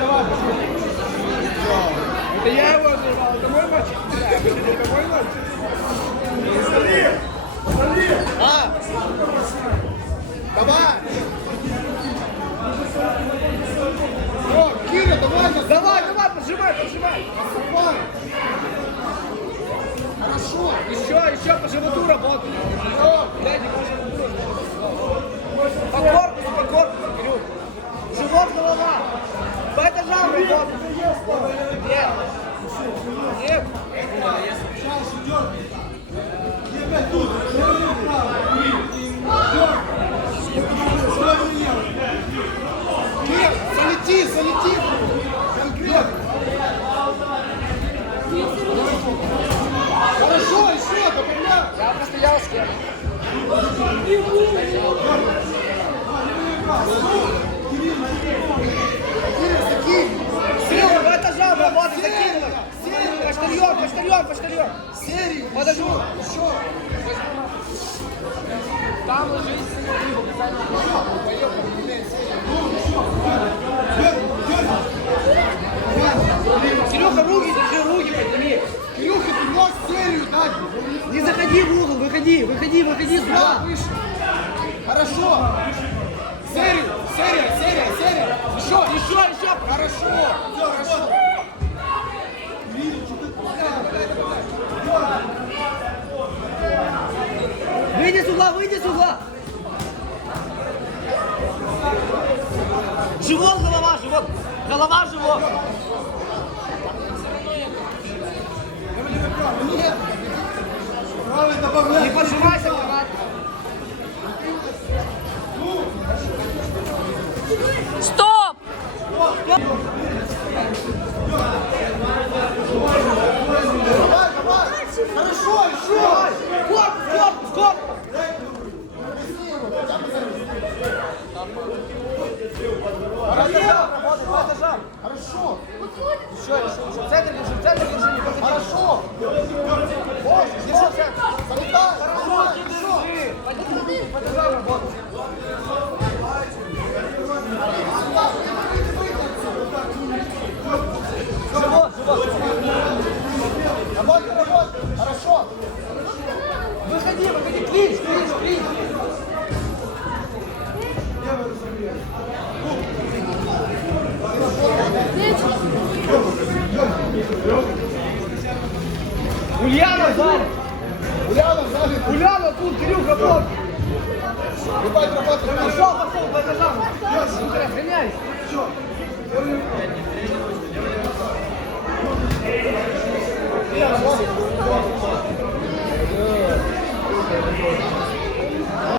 давай, давай. Это я его отжигал, это мой матч. Это мой матч. А! Давай! О, Киря, давай! Давай, давай, поджимай, поджимай! Хорошо! Еще, еще по животу работай! О, блядь, по животу работай. По корпусу, по корпусу, Кирюх! Живот, голова! По этажам работай! Почтальон, почтальон! Серию! Подожди! Еще! Там ложись, Серега, руки держи, руки подними. Кирюха, ты можешь серию дать. Не заходи в угол, выходи, выходи, выходи сюда. Хорошо. Серию, серия, серия, серия. Еще, еще, еще. Хорошо. Все, хорошо. Выйди с угла, выйди с угла. Живот, голова, живот. Голова, живот. Не поджимайся, канат. Стоп! Хорошо, еще. Корпус, корпус, корпус. Хорошо. Центр держи, центр держи, не подходи. Хорошо. Боже, держи центр. Залетай. Ульяна сзади. Уляна, сзади. Ульяна тут, Кирюха, вот. Давай, работай. Пошел, пошел, по этажам. Разгоняйся. Ульяна,